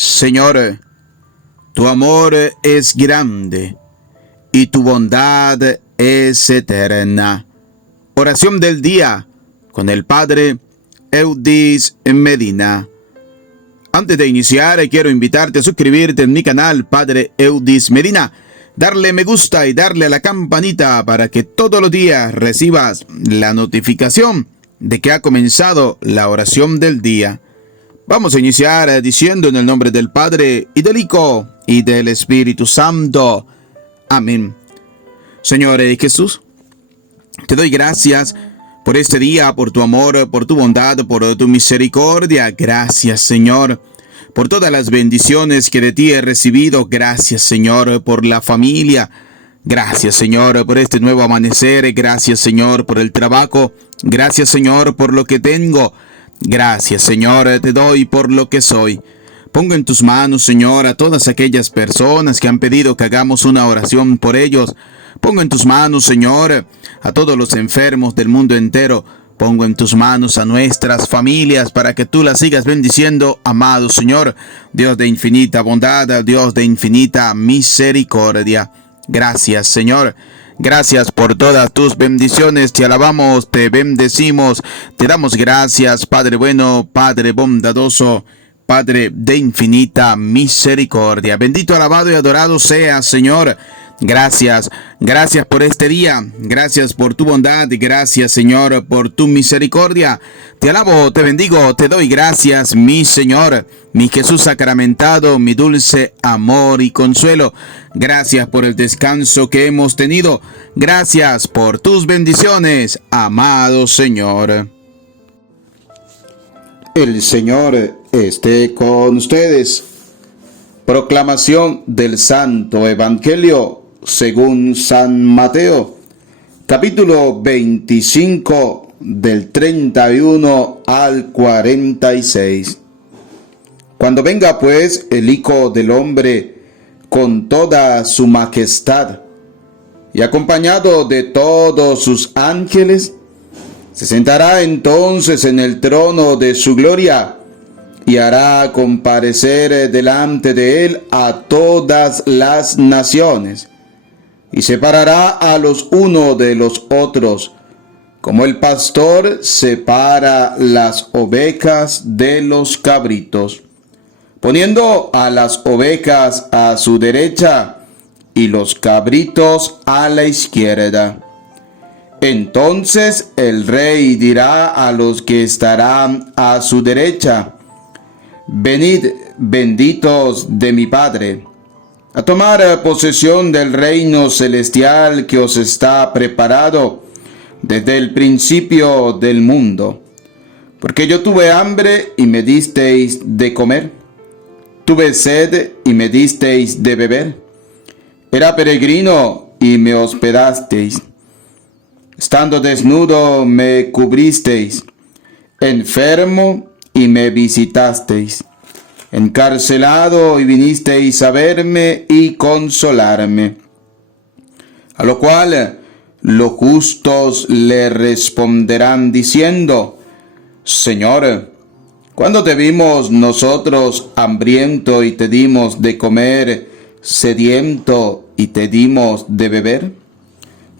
Señor, tu amor es grande y tu bondad es eterna. Oración del día con el Padre Eudis Medina. Antes de iniciar, quiero invitarte a suscribirte en mi canal Padre Eudis Medina, darle me gusta y darle a la campanita para que todos los días recibas la notificación de que ha comenzado la oración del día. Vamos a iniciar diciendo en el nombre del Padre, y del Hijo, y del Espíritu Santo. Amén. Señor Jesús, te doy gracias por este día, por tu amor, por tu bondad, por tu misericordia. Gracias, Señor, por todas las bendiciones que de ti he recibido. Gracias, Señor, por la familia. Gracias, Señor, por este nuevo amanecer. Gracias, Señor, por el trabajo. Gracias, Señor, por lo que tengo. Gracias, Señor, te doy por lo que soy. Pongo en tus manos, Señor, a todas aquellas personas que han pedido que hagamos una oración por ellos. Pongo en tus manos, Señor, a todos los enfermos del mundo entero. Pongo en tus manos a nuestras familias para que tú las sigas bendiciendo, amado Señor, Dios de infinita bondad, Dios de infinita misericordia. Gracias, Señor. Gracias por todas tus bendiciones, te alabamos, te bendecimos, te damos gracias, Padre bueno, Padre bondadoso, Padre de infinita misericordia. Bendito, alabado y adorado sea, Señor. Gracias, gracias por este día, gracias por tu bondad, gracias, Señor, por tu misericordia. Te alabo, te bendigo, te doy gracias, mi Señor, mi Jesús sacramentado, mi dulce amor y consuelo. Gracias por el descanso que hemos tenido, gracias por tus bendiciones, amado Señor. El Señor esté con ustedes. Proclamación del Santo Evangelio según San Mateo, capítulo 25, del 31 al 46. Cuando venga pues el Hijo del Hombre con toda su majestad y acompañado de todos sus ángeles, se sentará entonces en el trono de su gloria y hará comparecer delante de él a todas las naciones, y separará a los unos de los otros, como el pastor separa las ovejas de los cabritos, poniendo a las ovejas a su derecha y los cabritos a la izquierda. Entonces el rey dirá a los que estarán a su derecha: Venid, benditos de mi Padre, a tomar posesión del reino celestial que os está preparado desde el principio del mundo. Porque yo tuve hambre y me disteis de comer, tuve sed y me disteis de beber, era peregrino y me hospedasteis, estando desnudo me cubristeis, enfermo y me visitasteis, encarcelado y vinisteis a verme y consolarme. A lo cual los justos le responderán diciendo: Señor, ¿cuándo te vimos nosotros hambriento y te dimos de comer, sediento y te dimos de beber?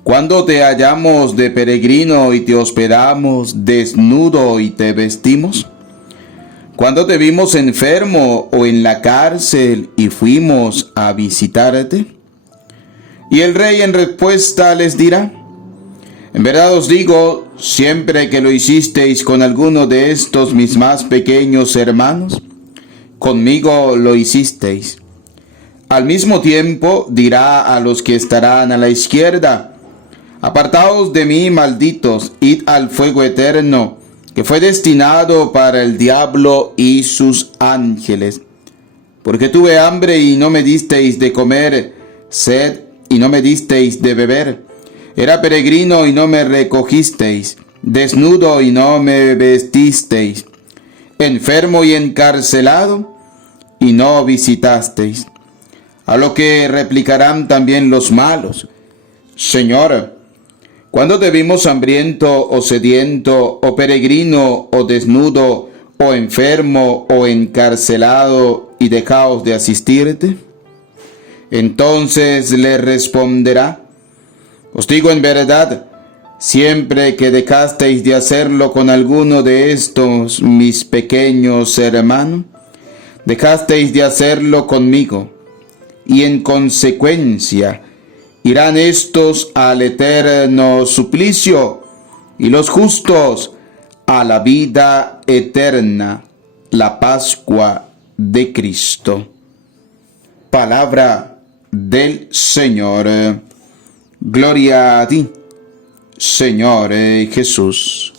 ¿Cuándo te hallamos de peregrino y te hospedamos, desnudo y te vestimos? ¿Cuándo te vimos enfermo o en la cárcel y fuimos a visitarte? Y el rey en respuesta les dirá: En verdad os digo, siempre que lo hicisteis con alguno de estos mis más pequeños hermanos, conmigo lo hicisteis. Al mismo tiempo dirá a los que estarán a la izquierda: Apartaos de mí, malditos, id al fuego eterno, que fue destinado para el diablo y sus ángeles. Porque tuve hambre y no me disteis de comer, sed y no me disteis de beber, era peregrino y no me recogisteis, desnudo y no me vestisteis, enfermo y encarcelado y no visitasteis. A lo que replicarán también los malos: Señor, ¿cuándo te vimos hambriento o sediento o peregrino o desnudo o enfermo o encarcelado y dejaos de asistirte? Entonces le responderá: os digo en verdad, siempre que dejasteis de hacerlo con alguno de estos mis pequeños hermanos, dejasteis de hacerlo conmigo, y en consecuencia irán estos al eterno suplicio, y los justos a la vida eterna, la Pascua de Cristo. Palabra del Señor. Gloria a ti, Señor Jesús.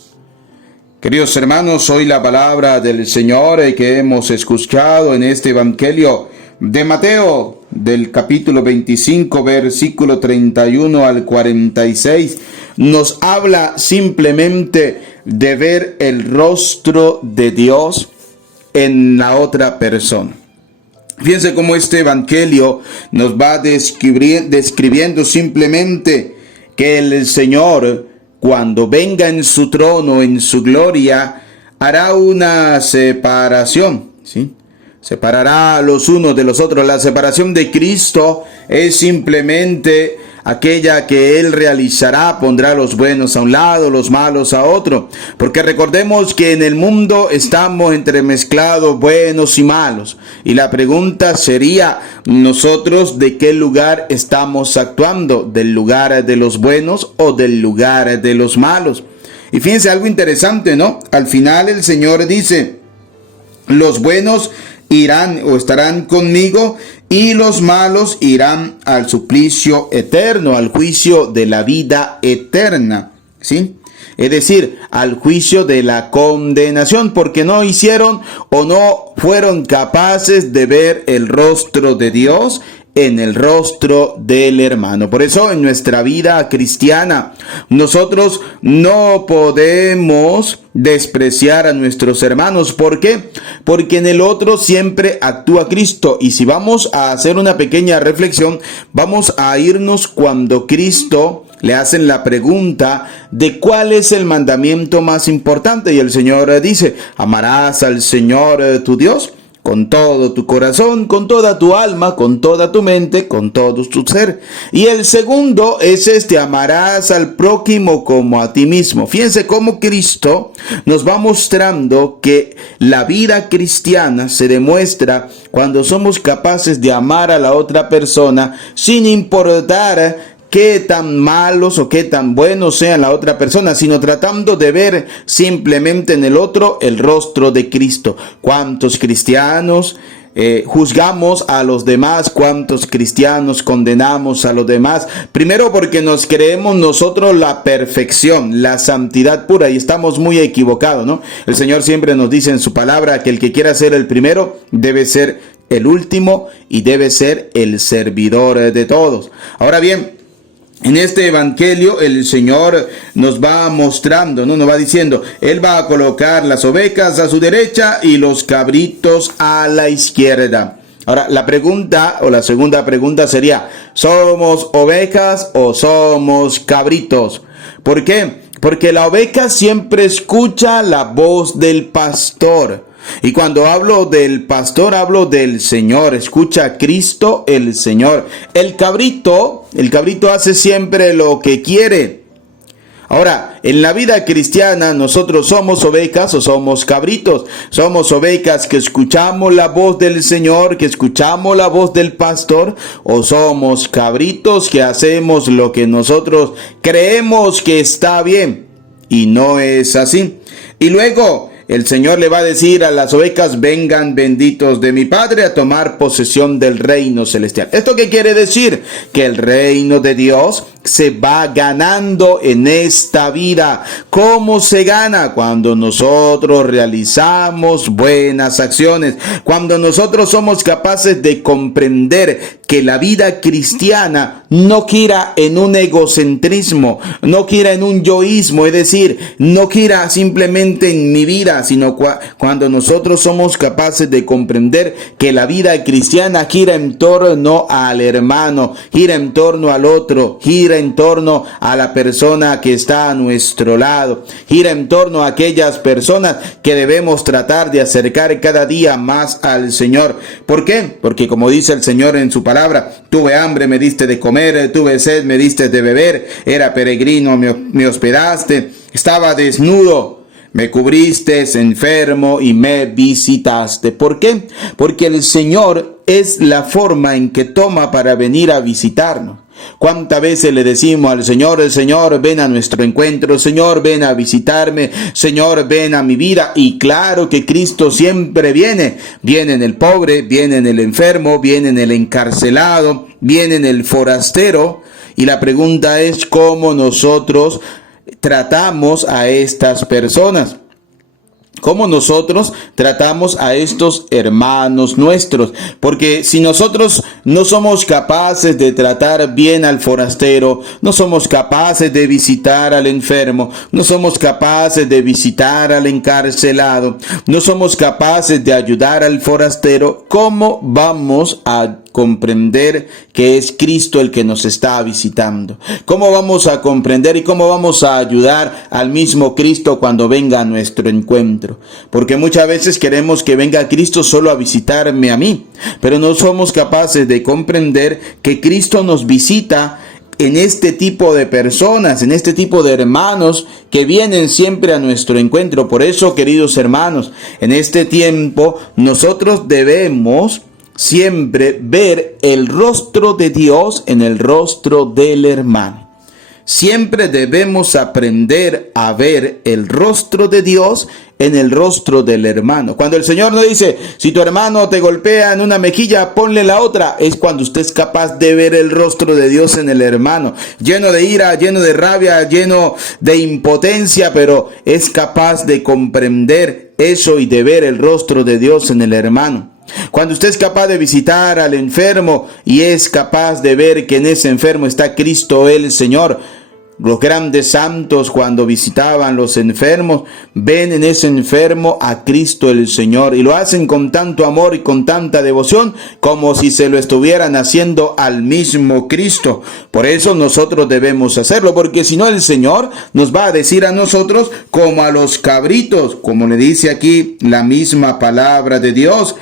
Queridos hermanos, hoy la palabra del Señor que hemos escuchado en este Evangelio de Mateo, del capítulo 25, versículo 31 al 46, nos habla simplemente de ver el rostro de Dios en la otra persona. Fíjense cómo este evangelio nos va describiendo simplemente que el Señor, cuando venga en su trono, en su gloria, hará una separación, ¿sí? Separará los unos de los otros. La separación de Cristo es simplemente aquella que Él realizará, pondrá los buenos a un lado, los malos a otro. Porque recordemos que en el mundo estamos entremezclados buenos y malos. Y la pregunta sería, nosotros ¿de qué lugar estamos actuando? ¿Del lugar de los buenos o del lugar de los malos? Y fíjense algo interesante, ¿no? Al final el Señor dice, los buenos irán o estarán conmigo y los malos irán al suplicio eterno, al juicio de la vida eterna, ¿sí? Es decir, al juicio de la condenación, porque no hicieron o no fueron capaces de ver el rostro de Dios en el rostro del hermano. Por eso en nuestra vida cristiana nosotros no podemos despreciar a nuestros hermanos. ¿Por qué? Porque en el otro siempre actúa Cristo. Y si vamos a hacer una pequeña reflexión, vamos a irnos cuando Cristo le hacen la pregunta de cuál es el mandamiento más importante. Y el Señor dice, amarás al Señor tu Dios con todo tu corazón, con toda tu alma, con toda tu mente, con todo tu ser. Y el segundo es amarás al prójimo como a ti mismo. Fíjense cómo Cristo nos va mostrando que la vida cristiana se demuestra cuando somos capaces de amar a la otra persona sin importar qué tan malos o qué tan buenos sean la otra persona, sino tratando de ver simplemente en el otro el rostro de Cristo. ¿Cuántos cristianos juzgamos a los demás? ¿Cuántos cristianos condenamos a los demás? Primero porque nos creemos nosotros la perfección, la santidad pura, y estamos muy equivocados, ¿no? El Señor siempre nos dice en su palabra que el que quiera ser el primero debe ser el último y debe ser el servidor de todos. Ahora bien, en este evangelio el Señor nos va mostrando, ¿no? Nos va diciendo, Él va a colocar las ovejas a su derecha y los cabritos a la izquierda. Ahora, la pregunta o la segunda pregunta sería, ¿somos ovejas o somos cabritos? ¿Por qué? Porque la oveja siempre escucha la voz del pastor. Y cuando hablo del pastor, hablo del Señor. Escucha a Cristo el Señor. El cabrito hace siempre lo que quiere. Ahora, en la vida cristiana, nosotros somos ovejas o somos cabritos. Somos ovejas que escuchamos la voz del Señor, que escuchamos la voz del pastor, o somos cabritos que hacemos lo que nosotros creemos que está bien. Y no es así. Y luego el Señor le va a decir a las ovejas, vengan benditos de mi Padre a tomar posesión del reino celestial. ¿Esto qué quiere decir? Que el reino de Dios se va ganando en esta vida. ¿Cómo se gana? Cuando nosotros realizamos buenas acciones. Cuando nosotros somos capaces de comprender que la vida cristiana no gira en un egocentrismo, no gira en un yoísmo, es decir, no gira simplemente en mi vida, sino cuando nosotros somos capaces de comprender que la vida cristiana gira en torno al hermano, gira en torno al otro, gira gira en torno a la persona que está a nuestro lado, gira en torno a aquellas personas que debemos tratar de acercar cada día más al Señor. ¿Por qué? Porque como dice el Señor en su palabra, tuve hambre, me diste de comer, tuve sed, me diste de beber, era peregrino, me hospedaste, estaba desnudo, me cubriste, enfermo y me visitaste. ¿Por qué? Porque el Señor es la forma en que toma para venir a visitarnos. ¿Cuántas veces le decimos al Señor, el Señor, ven a nuestro encuentro, Señor, ven a visitarme, Señor, ven a mi vida? Y claro que Cristo siempre viene en el pobre, viene en el enfermo, viene en el encarcelado, viene en el forastero. Y la pregunta es cómo nosotros tratamos a estas personas. Cómo nosotros tratamos a estos hermanos nuestros. Porque si nosotros no somos capaces de tratar bien al forastero, no somos capaces de visitar al enfermo, no somos capaces de visitar al encarcelado, no somos capaces de ayudar al forastero, ¿cómo vamos a comprender que es Cristo el que nos está visitando? ¿Cómo vamos a comprender y cómo vamos a ayudar al mismo Cristo cuando venga a nuestro encuentro? Porque muchas veces queremos que venga Cristo solo a visitarme a mí, pero no somos capaces de comprender que Cristo nos visita en este tipo de personas, en este tipo de hermanos que vienen siempre a nuestro encuentro. Por eso, queridos hermanos, en este tiempo nosotros debemos siempre ver el rostro de Dios en el rostro del hermano. Siempre debemos aprender a ver el rostro de Dios en el rostro del hermano. Cuando el Señor nos dice, si tu hermano te golpea en una mejilla, ponle la otra, es cuando usted es capaz de ver el rostro de Dios en el hermano. Lleno de ira, lleno de rabia, lleno de impotencia, pero es capaz de comprender eso y de ver el rostro de Dios en el hermano. Cuando usted es capaz de visitar al enfermo y es capaz de ver que en ese enfermo está Cristo el Señor. Los grandes santos, cuando visitaban los enfermos, ven en ese enfermo a Cristo el Señor y lo hacen con tanto amor y con tanta devoción como si se lo estuvieran haciendo al mismo Cristo. Por eso nosotros debemos hacerlo, porque si no el Señor nos va a decir a nosotros como a los cabritos, como le dice aquí la misma palabra de Dios.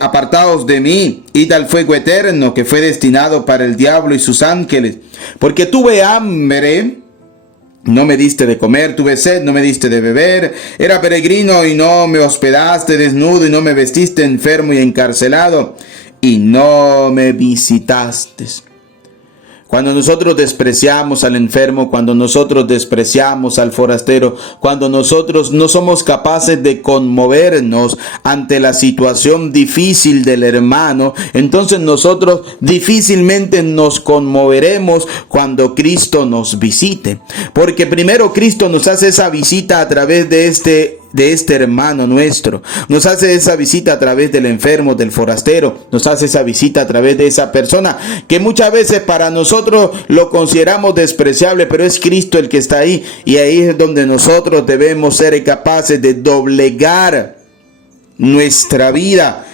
Apartaos de mí, id al fuego eterno que fue destinado para el diablo y sus ángeles, porque tuve hambre, no me diste de comer, tuve sed, no me diste de beber, era peregrino y no me hospedaste, desnudo y no me vestiste, enfermo y encarcelado y no me visitaste. Cuando nosotros despreciamos al enfermo, cuando nosotros despreciamos al forastero, cuando nosotros no somos capaces de conmovernos ante la situación difícil del hermano, entonces nosotros difícilmente nos conmoveremos cuando Cristo nos visite. Porque primero Cristo nos hace esa visita a través de este hermano nuestro, nos hace esa visita a través del enfermo, del forastero, nos hace esa visita a través de esa persona que muchas veces para nosotros lo consideramos despreciable, pero es Cristo el que está ahí, y ahí es donde nosotros debemos ser capaces de doblegar nuestra vida.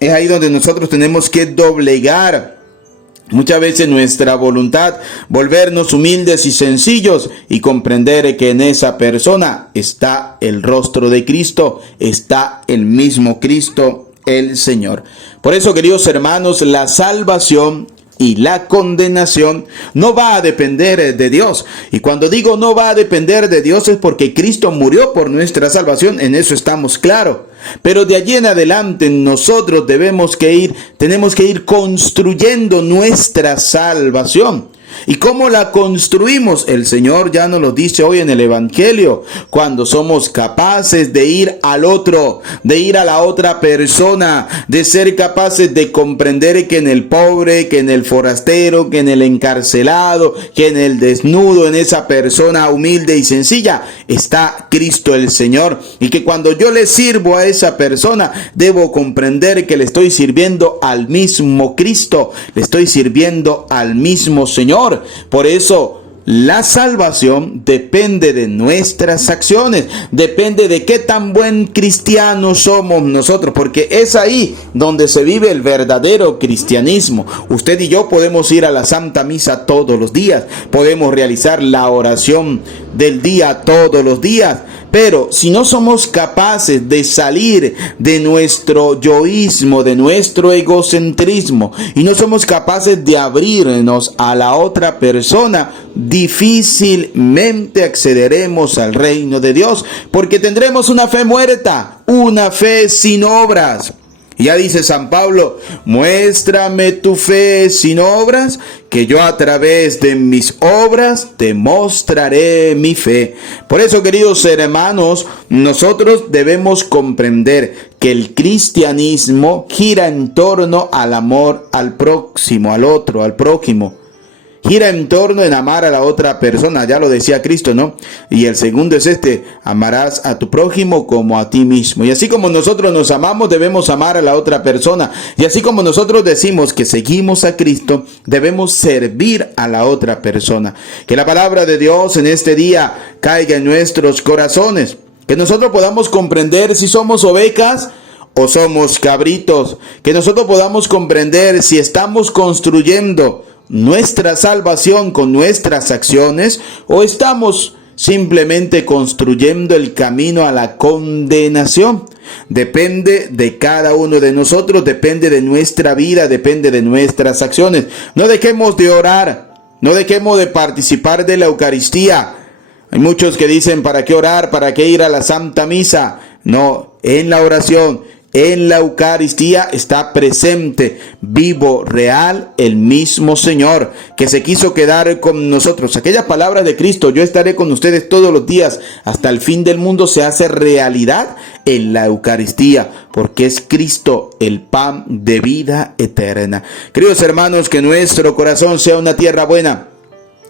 Es ahí donde nosotros tenemos que doblegar muchas veces nuestra voluntad, volvernos humildes y sencillos y comprender que en esa persona está el rostro de Cristo, está el mismo Cristo, el Señor. Por eso, queridos hermanos, la salvación y la condenación no va a depender de Dios. Y cuando digo no va a depender de Dios es porque Cristo murió por nuestra salvación, en eso estamos claros. Pero de allí en adelante nosotros tenemos que ir construyendo nuestra salvación. ¿Y cómo la construimos? El Señor ya nos lo dice hoy en el Evangelio, cuando somos capaces de ir al otro, de ir a la otra persona, de ser capaces de comprender que en el pobre, que en el forastero, que en el encarcelado, que en el desnudo, en esa persona humilde y sencilla, está Cristo el Señor. Y que cuando yo le sirvo a esa persona, debo comprender que le estoy sirviendo al mismo Cristo, le estoy sirviendo al mismo Señor. Por eso, La salvación depende de nuestras acciones, depende de qué tan buen cristiano somos nosotros, porque es ahí donde se vive el verdadero cristianismo. Usted y yo podemos ir a la Santa Misa todos los días, podemos realizar la oración del día todos los días, pero si no somos capaces de salir de nuestro yoísmo, de nuestro egocentrismo, y no somos capaces de abrirnos a la otra persona, difícilmente accederemos al reino de Dios, porque tendremos una fe muerta, una fe sin obras. Ya dice San Pablo: muéstrame tu fe sin obras, que yo a través de mis obras te mostraré mi fe. Por eso, queridos hermanos, nosotros debemos comprender que el cristianismo gira en torno al amor al próximo, al otro, al prójimo. Gira en torno en amar a la otra persona, ya lo decía Cristo, ¿no? Y el segundo es amarás a tu prójimo como a ti mismo. Y así como nosotros nos amamos, debemos amar a la otra persona. Y así como nosotros decimos que seguimos a Cristo, debemos servir a la otra persona. Que la palabra de Dios en este día caiga en nuestros corazones. Que nosotros podamos comprender si somos ovejas o somos cabritos. Que nosotros podamos comprender si estamos construyendo nuestra salvación con nuestras acciones o estamos simplemente construyendo el camino a la condenación. Depende de cada uno de nosotros, depende de nuestra vida, depende de nuestras acciones. No dejemos de orar, no dejemos de participar de la Eucaristía. Hay muchos que dicen: ¿para qué orar? ¿Para qué ir a la Santa Misa? No, en la oración, en la Eucaristía está presente, vivo, real, el mismo Señor que se quiso quedar con nosotros. Aquella palabra de Cristo: yo estaré con ustedes todos los días hasta el fin del mundo, se hace realidad en la Eucaristía, porque es Cristo el pan de vida eterna. Queridos hermanos, que nuestro corazón sea una tierra buena,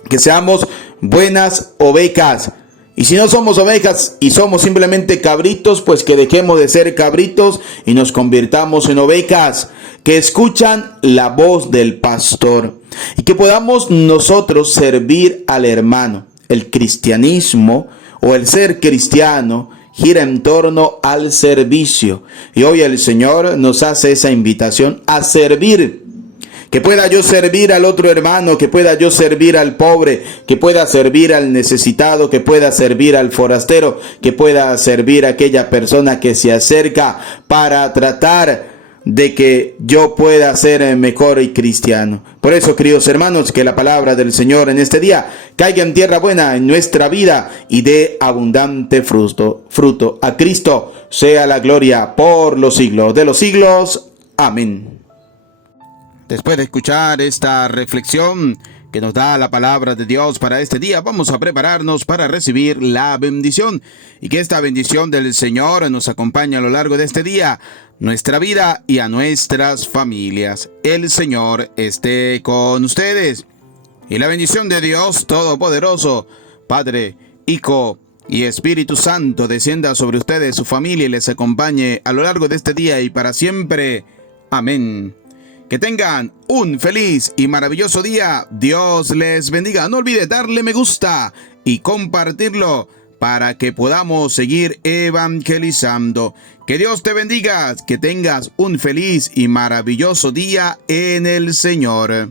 que seamos buenas ovejas. Y si no somos ovejas y somos simplemente cabritos, pues que dejemos de ser cabritos y nos convirtamos en ovejas que escuchan la voz del pastor. Y que podamos nosotros servir al hermano. El cristianismo o el ser cristiano gira en torno al servicio. Y hoy el Señor nos hace esa invitación a servir. Que pueda yo servir al otro hermano, que pueda yo servir al pobre, que pueda servir al necesitado, que pueda servir al forastero, que pueda servir a aquella persona que se acerca para tratar de que yo pueda ser mejor y cristiano. Por eso, queridos hermanos, que la palabra del Señor en este día caiga en tierra buena en nuestra vida y dé abundante fruto. A Cristo sea la gloria por los siglos de los siglos. Amén. Después de escuchar esta reflexión que nos da la palabra de Dios para este día, vamos a prepararnos para recibir la bendición y que esta bendición del Señor nos acompañe a lo largo de este día, nuestra vida y a nuestras familias. El Señor esté con ustedes y la bendición de Dios Todopoderoso, Padre, Hijo y Espíritu Santo descienda sobre ustedes, su familia y les acompañe a lo largo de este día y para siempre. Amén. Que tengan un feliz y maravilloso día. Dios les bendiga. No olvide darle me gusta y compartirlo para que podamos seguir evangelizando. Que Dios te bendiga. Que tengas un feliz y maravilloso día en el Señor.